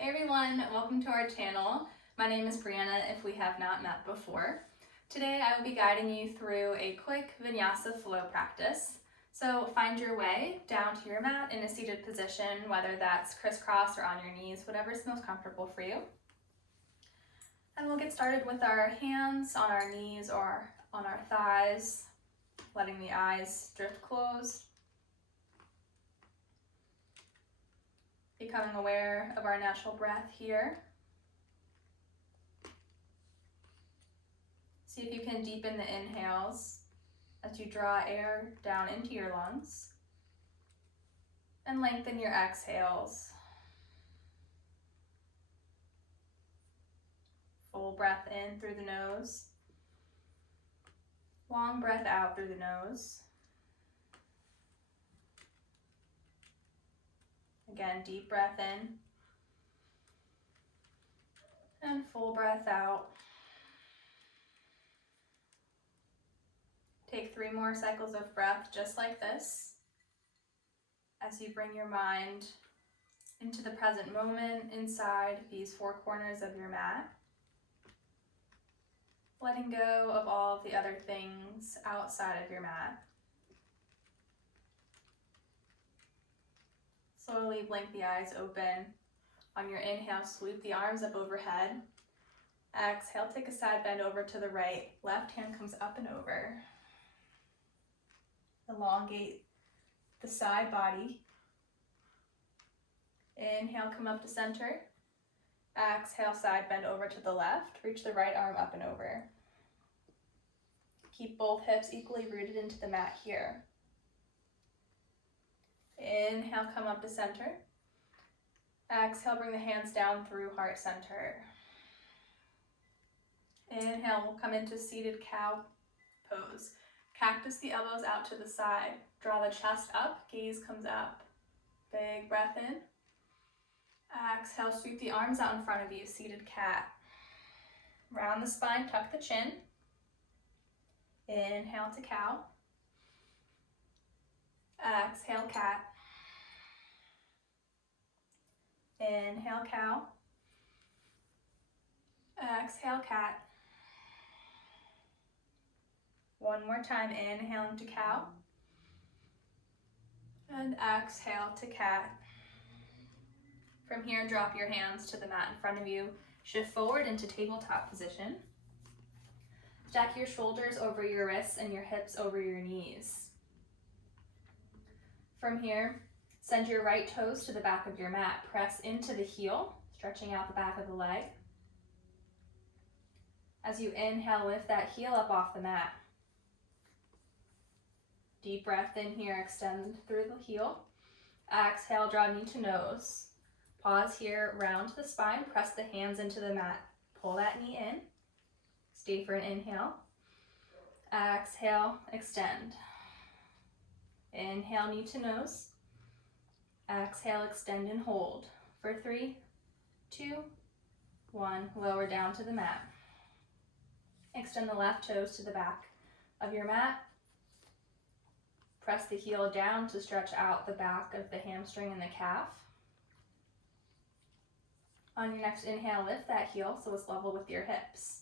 Hey everyone, welcome to our channel. My name is Breanna if we have not met before. Today I will be guiding you through a quick Vinyasa flow practice. So find your way down to your mat in a seated position, whether that's crisscross or on your knees, whatever's most comfortable for you. And we'll get started with our hands on our knees or on our thighs, letting the eyes drift closed. Becoming aware of our natural breath here. See if you can deepen the inhales as you draw air down into your lungs, and lengthen your exhales. Full breath in through the nose, long breath out through the nose. Again, deep breath in, and full breath out. Take 3 more cycles of breath just like this as you bring your mind into the present moment inside these 4 corners of your mat, letting go of all of the other things outside of your mat. Slowly blink the eyes open. On your inhale, sweep the arms up overhead. Exhale, take a side bend over to the right. Left hand comes up and over. Elongate the side body. Inhale, come up to center. Exhale, side bend over to the left. Reach the right arm up and over. Keep both hips equally rooted into the mat here. Inhale, come up to center. Exhale, bring the hands down through heart center. Inhale, we'll come into seated cow pose. Cactus the elbows out to the side. Draw the chest up, gaze comes up. Big breath in. Exhale, sweep the arms out in front of you, seated cat. Round the spine, tuck the chin. Inhale to cow. Exhale, cat. Inhale, cow. Exhale, cat. One more time, inhaling to cow. And exhale to cat. From here, drop your hands to the mat in front of you. Shift forward into tabletop position. Stack your shoulders over your wrists and your hips over your knees. From here, send your right toes to the back of your mat. Press into the heel, stretching out the back of the leg. As you inhale, lift that heel up off the mat. Deep breath in here, extend through the heel. Exhale, draw knee to nose. Pause here, round the spine, press the hands into the mat. Pull that knee in. Stay for an inhale. Exhale, extend. Inhale, knee to nose. Exhale, extend and hold. For 3, 2, 1, lower down to the mat. Extend the left toes to the back of your mat. Press the heel down to stretch out the back of the hamstring and the calf. On your next inhale, lift that heel so it's level with your hips.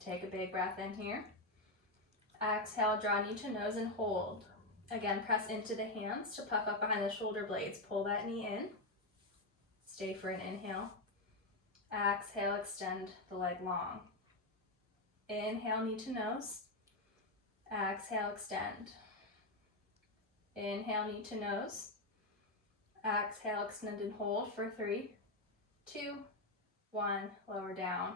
Take a big breath in here. Exhale, draw knee to nose and hold. Again, press into the hands to puff up behind the shoulder blades. Pull that knee in. Stay for an inhale. Exhale, extend the leg long. Inhale, knee to nose. Exhale, extend. Inhale, knee to nose. Exhale, extend and hold for 3, 2, 1, lower down.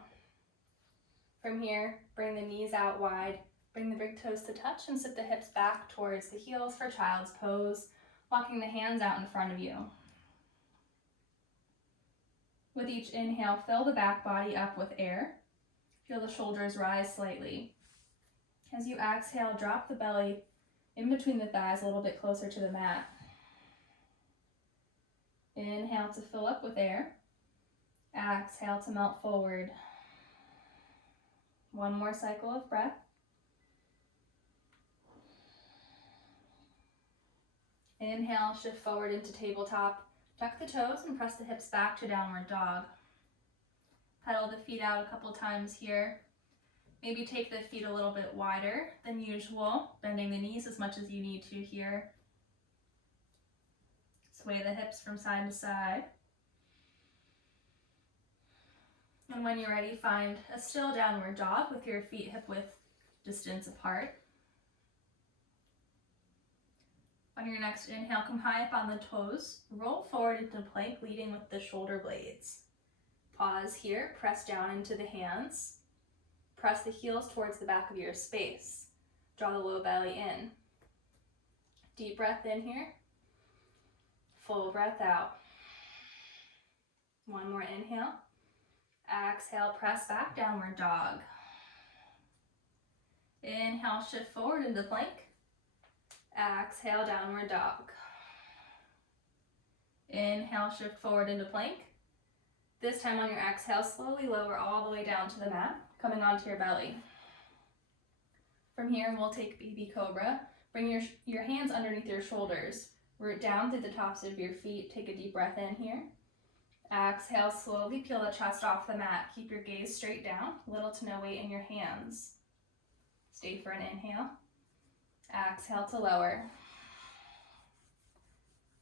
From here, bring the knees out wide, bring the big toes to touch and sit the hips back towards the heels for child's pose, walking the hands out in front of you. With each inhale, fill the back body up with air. Feel the shoulders rise slightly. As you exhale, drop the belly in between the thighs a little bit closer to the mat. Inhale to fill up with air. Exhale to melt forward. One more cycle of breath. Inhale, shift forward into tabletop. Tuck the toes and press the hips back to downward dog. Pedal the feet out a couple times here. Maybe take the feet a little bit wider than usual, bending the knees as much as you need to here. Sway the hips from side to side. And when you're ready, find a still downward dog with your feet hip width distance apart. On your next inhale, come high up on the toes. Roll forward into plank, leading with the shoulder blades. Pause here, press down into the hands. Press the heels towards the back of your space. Draw the low belly in. Deep breath in here. Full breath out. One more inhale. Exhale, press back, downward dog. Inhale, shift forward into plank. Exhale, downward dog. Inhale, shift forward into plank. This time on your exhale, slowly lower all the way down to the mat, coming onto your belly. From here, we'll take baby cobra. Bring your hands underneath your shoulders. Root down through the tops of your feet. Take a deep breath in here. Exhale, slowly peel the chest off the mat. Keep your gaze straight down, little to no weight in your hands. Stay for an inhale. Exhale to lower.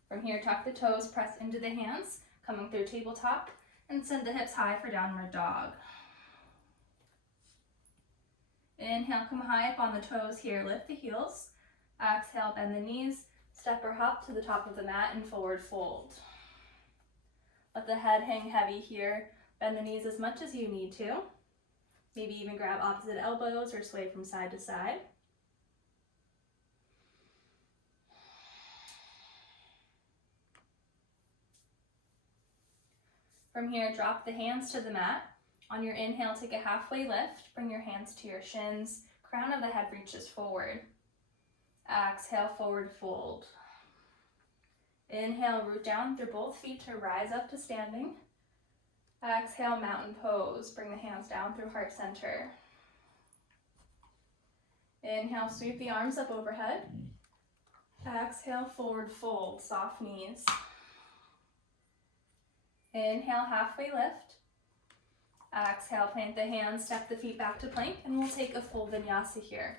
From here, tuck the toes, press into the hands, coming through tabletop, and send the hips high for downward dog. Inhale, come high up on the toes here, lift the heels. Exhale, bend the knees, step or hop to the top of the mat and forward fold. Let the head hang heavy here. Bend the knees as much as you need to. Maybe even grab opposite elbows or sway from side to side. From here, drop the hands to the mat. On your inhale, take a halfway lift. Bring your hands to your shins. Crown of the head reaches forward. Exhale, forward fold. Inhale, root down through both feet to rise up to standing. Exhale, mountain pose. Bring the hands down through heart center. Inhale, sweep the arms up overhead. Exhale, forward fold, soft knees. Inhale, halfway lift. Exhale, plant the hands, step the feet back to plank, and we'll take a full vinyasa here.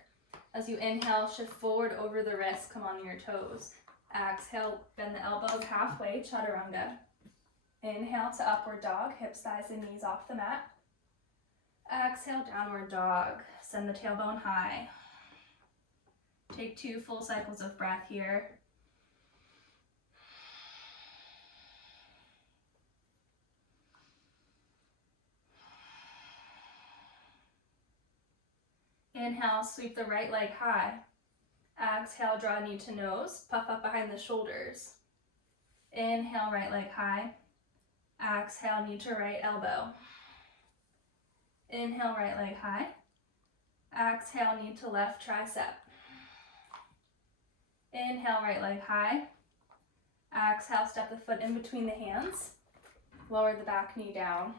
As you inhale, shift forward over the wrists, come on your toes. Exhale, bend the elbows halfway, chaturanga. Inhale to upward dog, hips, thighs, and knees off the mat. Exhale, downward dog. Send the tailbone high. Take 2 full cycles of breath here. Inhale, sweep the right leg high. Exhale, draw knee to nose, puff up behind the shoulders. Inhale, right leg high. Exhale, knee to right elbow. Inhale, right leg high. Exhale, knee to left tricep. Inhale, right leg high. Exhale, step the foot in between the hands. Lower the back knee down.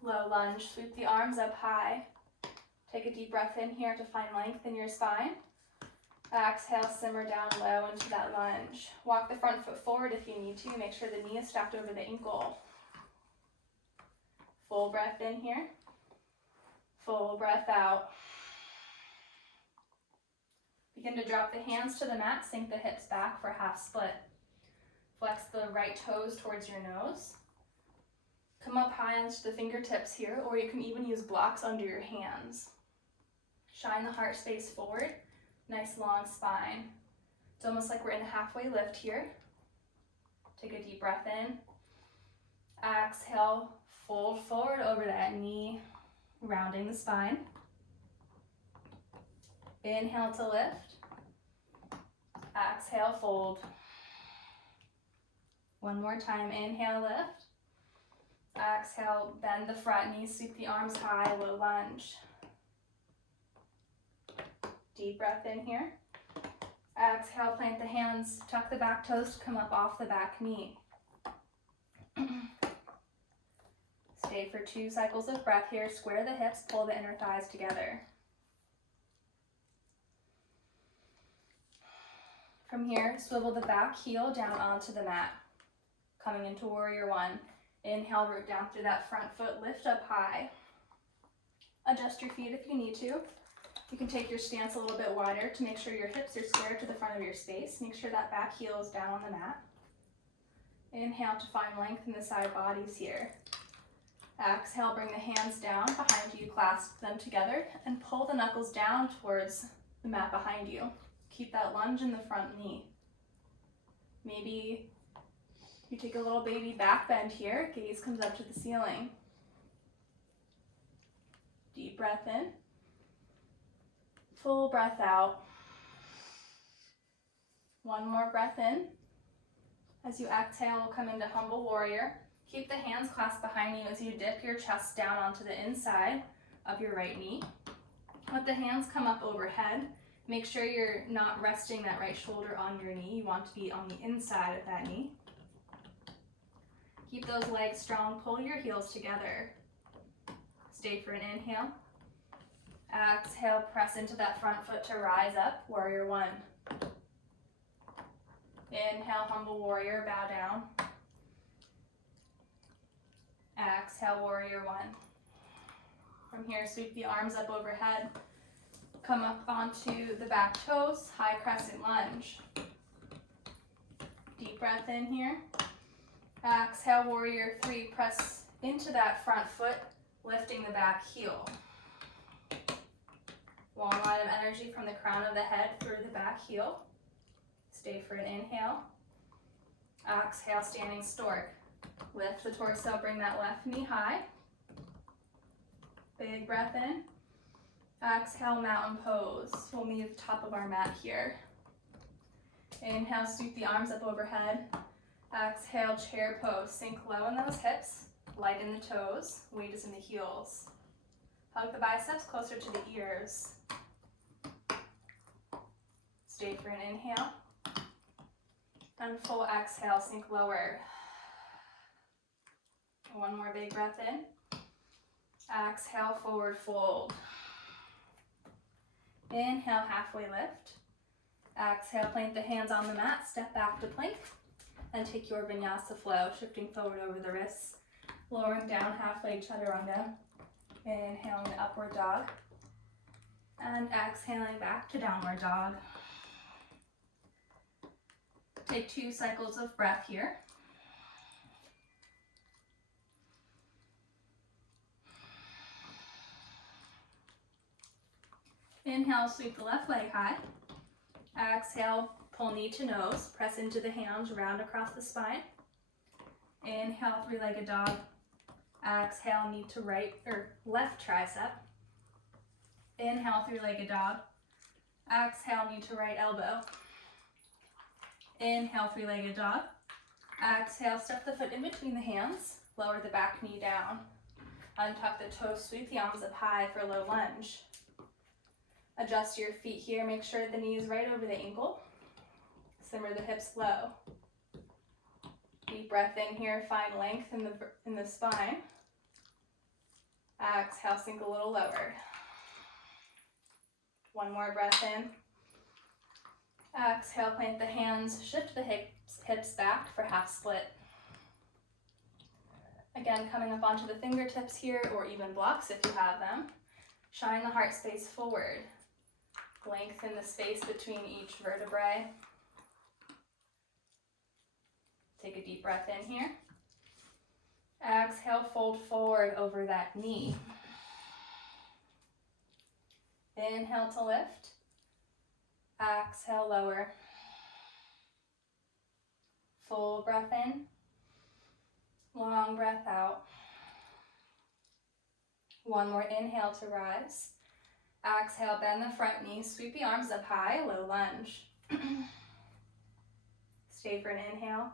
Low lunge, sweep the arms up high. Take a deep breath in here to find length in your spine. Exhale, simmer down low into that lunge. Walk the front foot forward if you need to. Make sure the knee is stacked over the ankle. Full breath in here. Full breath out. Begin to drop the hands to the mat. Sink the hips back for half split. Flex the right toes towards your nose. Come up high onto the fingertips here, or you can even use blocks under your hands. Shine the heart space forward. Nice long spine. It's almost like we're in a halfway lift here. Take a deep breath in. Exhale, fold forward over that knee, rounding the spine. Inhale to lift. Exhale, fold. One more time, inhale, lift. Exhale, bend the front knee, sweep the arms high, low lunge. Deep breath in here. Exhale, plant the hands, tuck the back toes to come up off the back knee. Stay for 2 cycles of breath here. Square the hips, pull the inner thighs together. From here, swivel the back heel down onto the mat. Coming into warrior one. Inhale, root down through that front foot, lift up high. Adjust your feet if you need to. You can take your stance a little bit wider to make sure your hips are square to the front of your space. Make sure that back heel is down on the mat. Inhale to find length in the side bodies here. Exhale, bring the hands down behind you, clasp them together, and pull the knuckles down towards the mat behind you. Keep that lunge in the front knee. Maybe you take a little baby back bend here, gaze comes up to the ceiling. Deep breath in. Full breath out. One more breath in. As you exhale, we'll come into humble warrior. Keep the hands clasped behind you as you dip your chest down onto the inside of your right knee. Let the hands come up overhead. Make sure you're not resting that right shoulder on your knee. You want to be on the inside of that knee. Keep those legs strong. Pull your heels together. Stay for an inhale. Exhale, press into that front foot to rise up, warrior one. Inhale, humble warrior, bow down. Exhale, warrior one. From here, sweep the arms up overhead. Come up onto the back toes, high crescent lunge. Deep breath in here. Exhale, warrior three, press into that front foot, lifting the back heel. Long line of energy from the crown of the head through the back heel. Stay for an inhale. Exhale, standing stork. Lift the torso, bring that left knee high. Big breath in. Exhale, mountain pose. We'll meet the top of our mat here. Inhale, sweep the arms up overhead. Exhale, chair pose. Sink low in those hips, lighten the toes, weight is in the heels. Hug the biceps closer to the ears. Stay for an inhale. And full exhale, sink lower. One more big breath in. Exhale, forward fold. Inhale, halfway lift. Exhale, plant the hands on the mat, step back to plank, and take your vinyasa flow, shifting forward over the wrists, lowering down halfway chaturanga. Inhaling upward dog, and exhaling back to downward dog. Take 2 cycles of breath here. Inhale, sweep the left leg high. Exhale, pull knee to nose, press into the hands, round across the spine. Inhale, 3-legged dog. Exhale, knee to right or left tricep. Inhale, 3-legged dog. Exhale, knee to right elbow. Inhale, 3-legged dog. Exhale, step the foot in between the hands, lower the back knee down. Untuck the toes, sweep the arms up high for low lunge. Adjust your feet here, make sure the knee is right over the ankle. Simmer the hips low. Deep breath in here, find length in the spine. Exhale, sink a little lower. One more breath in. Exhale, plant the hands, shift the hips back for half split. Again, coming up onto the fingertips here, or even blocks if you have them. Shine the heart space forward. Lengthen the space between each vertebrae. Take a deep breath in here. Exhale, fold forward over that knee. Inhale to lift. Exhale, lower. Full breath in. Long breath out. One more inhale to rise. Exhale, bend the front knee, sweep the arms up high, low lunge. Stay for an inhale.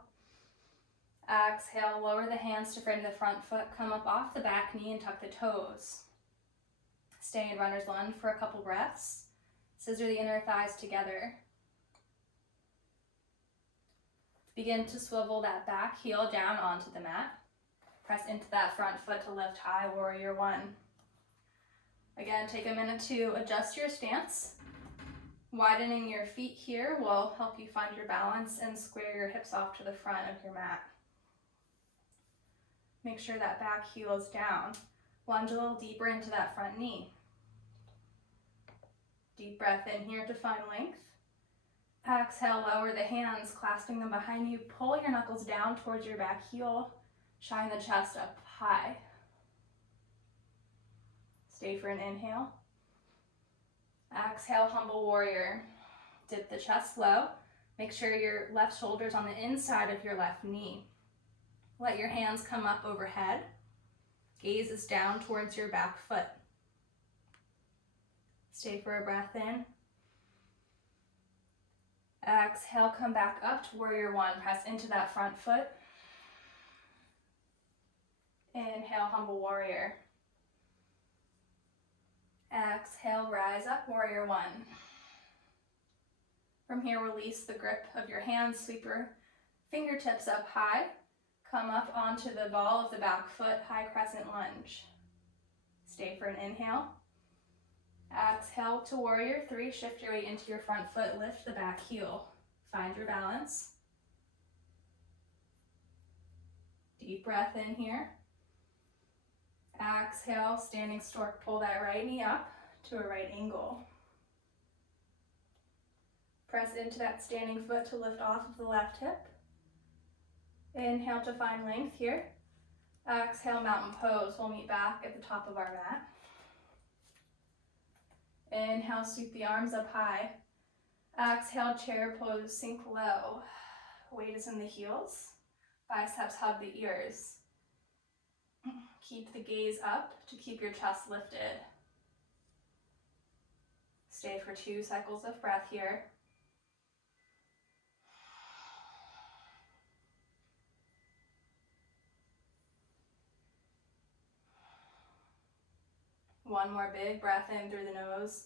Exhale, lower the hands to frame the front foot, come up off the back knee and tuck the toes. Stay in runner's lunge for a couple breaths. Scissor the inner thighs together. Begin to swivel that back heel down onto the mat. Press into that front foot to lift high, warrior one. Again, take a minute to adjust your stance. Widening your feet here will help you find your balance and square your hips off to the front of your mat. Make sure that back heel is down. Lunge a little deeper into that front knee. Deep breath in here to find length. Exhale, lower the hands, clasping them behind you. Pull your knuckles down towards your back heel. Shine the chest up high. Stay for an inhale. Exhale, humble warrior. Dip the chest low. Make sure your left shoulder's on the inside of your left knee. Let your hands come up overhead. Gaze is down towards your back foot. Stay for a breath in. Exhale, come back up to warrior one. Press into that front foot. Inhale, humble warrior. Exhale, rise up, warrior one. From here, release the grip of your hands, sweep your fingertips up high. Come up onto the ball of the back foot, high crescent lunge. Stay for an inhale. Exhale to warrior three, shift your weight into your front foot, lift the back heel. Find your balance. Deep breath in here. Exhale, standing stork, pull that right knee up to a right angle. Press into that standing foot to lift off of the left hip. Inhale to find length here. Exhale, mountain pose. We'll meet back at the top of our mat. Inhale, sweep the arms up high. Exhale, chair pose, sink low. Weight is in the heels. Biceps hug the ears. Keep the gaze up to keep your chest lifted. Stay for 2 cycles of breath here. One more big breath in through the nose.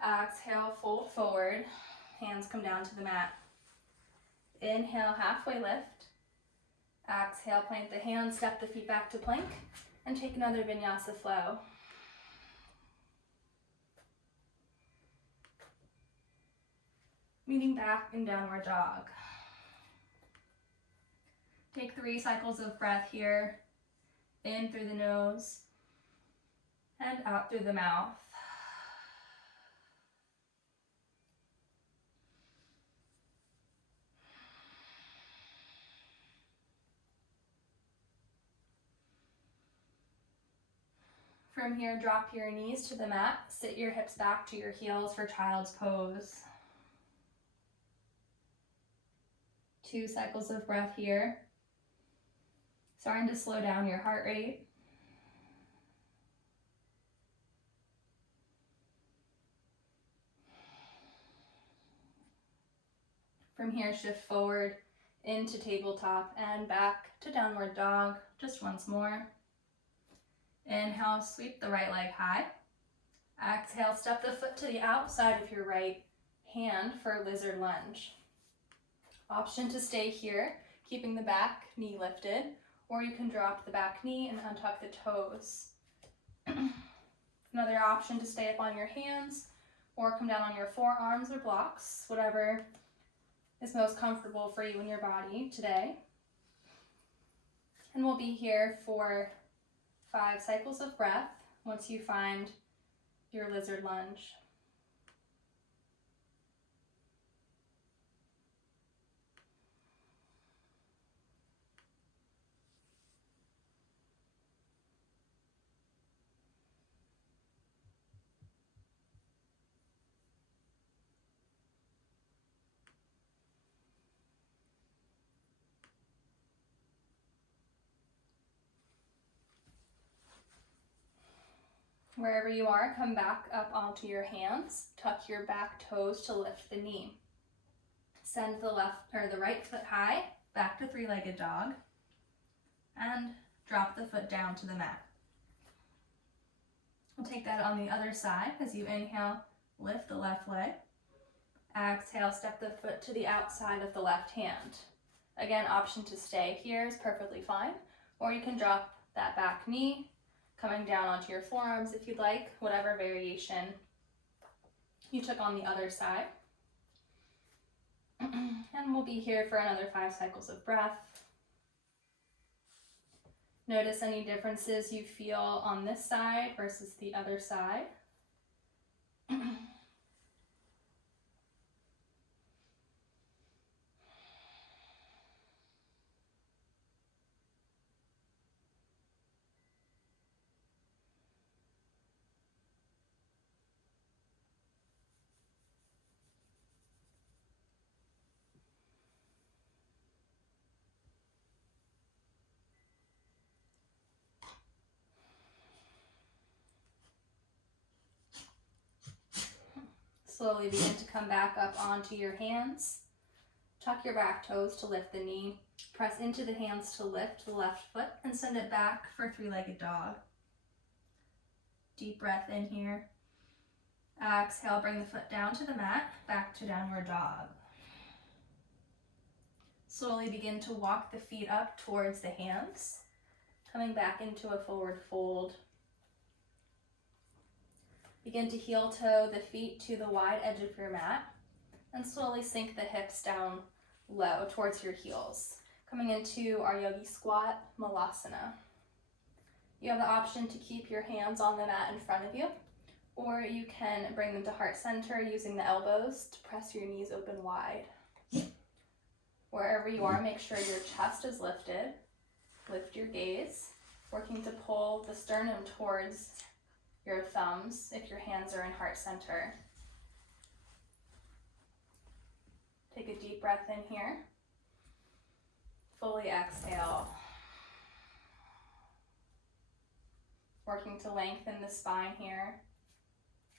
Exhale, fold forward. Hands come down to the mat. Inhale, halfway lift. Exhale, plant the hands, step the feet back to plank, and take another vinyasa flow. Meeting back in downward dog. Take 3 cycles of breath here. In through the nose and out through the mouth. From here, drop your knees to the mat. Sit your hips back to your heels for child's pose. 2 cycles of breath here. Starting to slow down your heart rate. From here, shift forward into tabletop and back to downward dog. Just once more. Inhale, sweep the right leg high. Exhale, step the foot to the outside of your right hand for a lizard lunge. Option to stay here, keeping the back knee lifted, or you can drop the back knee and untuck the toes. Another option to stay up on your hands or come down on your forearms or blocks, whatever is most comfortable for you and your body today. And we'll be here for 5 cycles of breath once you find your lizard lunge. Wherever you are, come back up onto your hands. Tuck your back toes to lift the knee. Send the right foot high, back to 3-legged dog, and drop the foot down to the mat. We'll take that on the other side. As you inhale, lift the left leg. Exhale, step the foot to the outside of the left hand. Again, option to stay here is perfectly fine, or you can drop that back knee, coming down onto your forearms if you'd like, whatever variation you took on the other side. And we'll be here for another 5 cycles of breath. Notice any differences you feel on this side versus the other side. Slowly begin to come back up onto your hands. Tuck your back toes to lift the knee. Press into the hands to lift the left foot and send it back for 3-legged dog. Deep breath in here. Exhale, bring the foot down to the mat, back to downward dog. Slowly begin to walk the feet up towards the hands, coming back into a forward fold. Begin to heel toe the feet to the wide edge of your mat and slowly sink the hips down low towards your heels. Coming into our yogi squat, malasana. You have the option to keep your hands on the mat in front of you, or you can bring them to heart center using the elbows to press your knees open wide. Wherever you are, make sure your chest is lifted. Lift your gaze, working to pull the sternum towards your thumbs if your hands are in heart center. Take a deep breath in here. Fully exhale. Working to lengthen the spine here,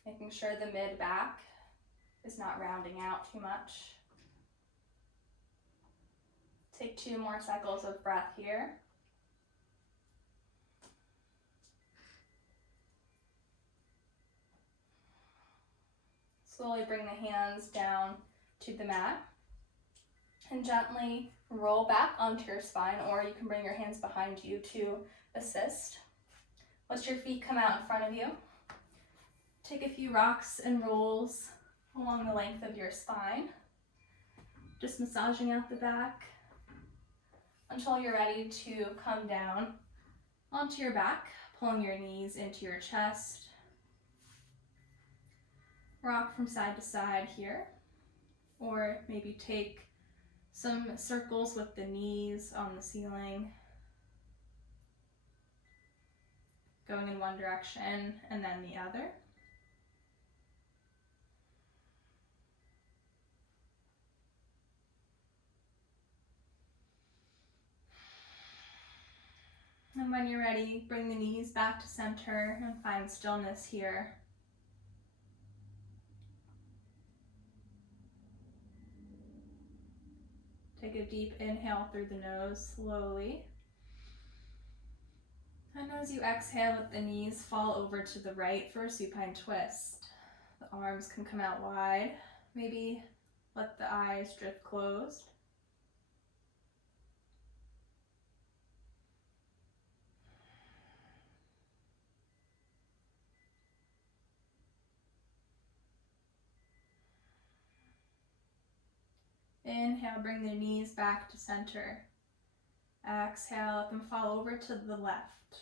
making sure the mid-back is not rounding out too much. Take 2 more cycles of breath here. Slowly bring the hands down to the mat and gently roll back onto your spine, or you can bring your hands behind you to assist. Let your feet come out in front of you. Take a few rocks and rolls along the length of your spine, just massaging out the back until you're ready to come down onto your back, pulling your knees into your chest. Rock from side to side here, or maybe take some circles with the knees on the ceiling, going in one direction and then the other. And when you're ready, bring the knees back to center and find stillness here. Take a deep inhale through the nose slowly. And as you exhale, let the knees fall over to the right for a supine twist. The arms can come out wide. Maybe let the eyes drift closed. Inhale, bring the knees back to center. Exhale, let them fall over to the left.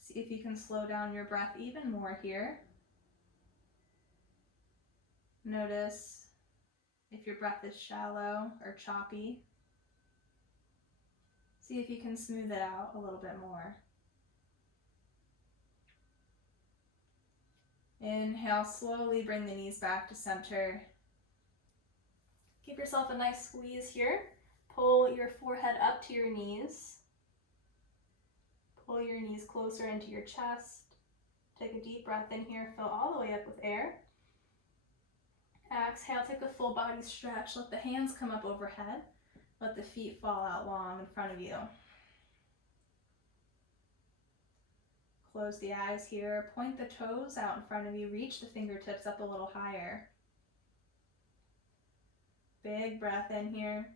See if you can slow down your breath even more here. Notice if your breath is shallow or choppy. See if you can smooth it out a little bit more. Inhale, slowly bring the knees back to center. Give yourself a nice squeeze here. Pull your forehead up to your knees. Pull your knees closer into your chest. Take a deep breath in here, fill all the way up with air. Exhale, take a full body stretch. Let the hands come up overhead. Let the feet fall out long in front of you. Close the eyes here. Point the toes out in front of you. Reach the fingertips up a little higher. Big breath in here.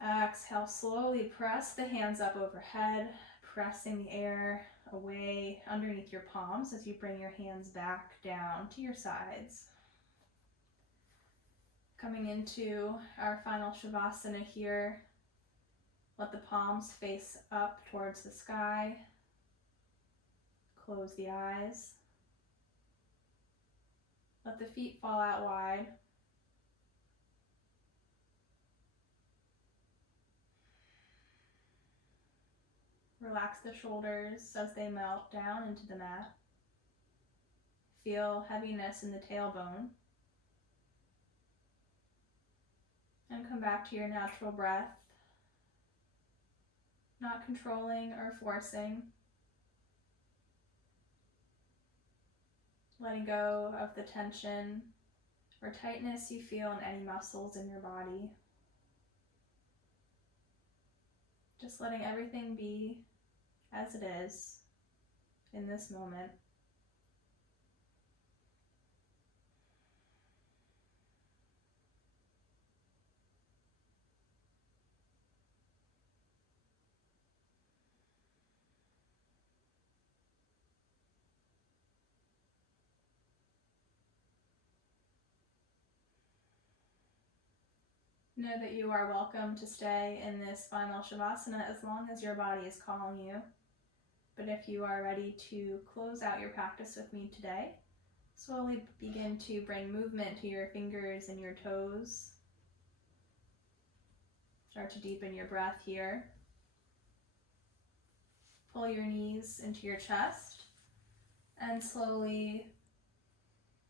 Exhale, slowly press the hands up overhead, pressing the air away underneath your palms as you bring your hands back down to your sides. Coming into our final Shavasana here, let the palms face up towards the sky. Close the eyes. Let the feet fall out wide. Relax the shoulders as they melt down into the mat. Feel heaviness in the tailbone. And come back to your natural breath, not controlling or forcing. Letting go of the tension or tightness you feel in any muscles in your body. Just letting everything be as it is in this moment. Know that you are welcome to stay in this final Shavasana as long as your body is calling you. But if you are ready to close out your practice with me today, slowly begin to bring movement to your fingers and your toes. Start to deepen your breath here. Pull your knees into your chest and slowly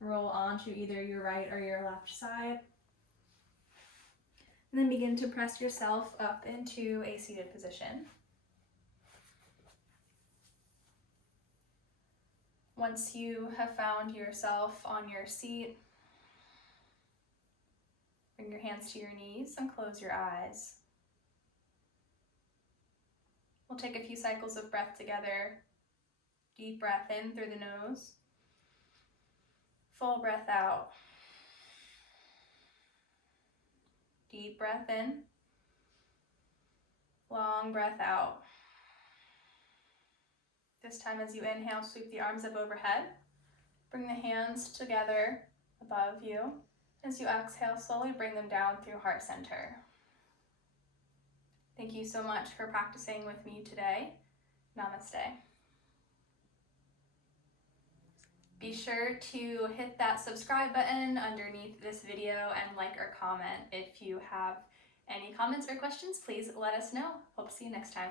roll onto either your right or your left side. And then begin to press yourself up into a seated position. Once you have found yourself on your seat, bring your hands to your knees and close your eyes. We'll take a few cycles of breath together. Deep breath in through the nose. Full breath out. Deep breath in. Long breath out. This time as you inhale, sweep the arms up overhead. Bring the hands together above you. As you exhale, slowly bring them down through heart center. Thank you so much for practicing with me today. Namaste. Be sure to hit that subscribe button underneath this video and like or comment. If you have any comments or questions, please let us know. Hope to see you next time.